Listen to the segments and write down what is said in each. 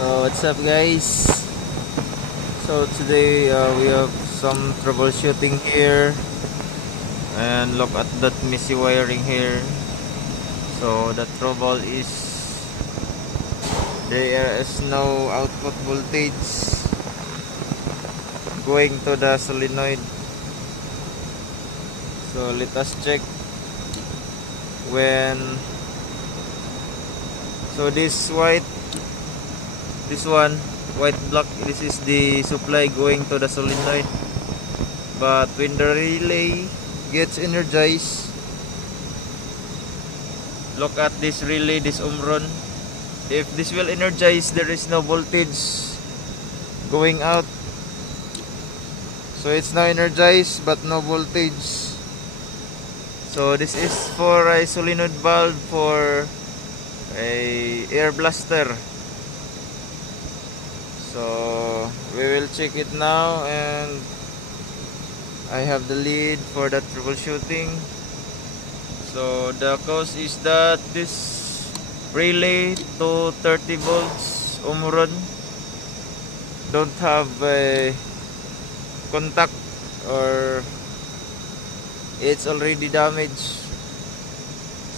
So what's up guys? So today we have some troubleshooting here, and look at that messy wiring here. So the trouble is there is no output voltage going to the solenoid. So let us check when. So this one white block, this is the supply going to the solenoid, but when the relay gets energized, look at this relay, this Omron. If this will energize, there is no voltage going out. So it's now energized but no voltage. So this is for a solenoid valve for a air blaster. So we will check it now, and I have the lead for that troubleshooting. So the cause is that this relay to 30 volts Omron don't have a contact, or it's already damaged.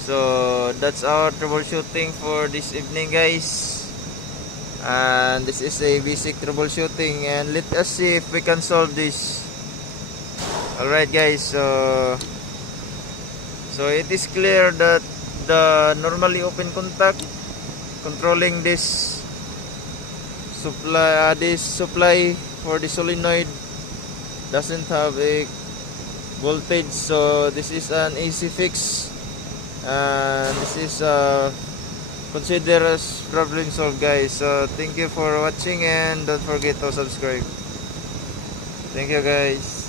So that's our troubleshooting for this evening guys, and this is a basic troubleshooting, and let us see if we can solve this. Alright guys, so it is clear that the normally open contact controlling this supply for the solenoid doesn't have a voltage. So this is an easy fix, and this is consider as problem solved guys. So thank you for watching, and don't forget to subscribe. Thank you guys.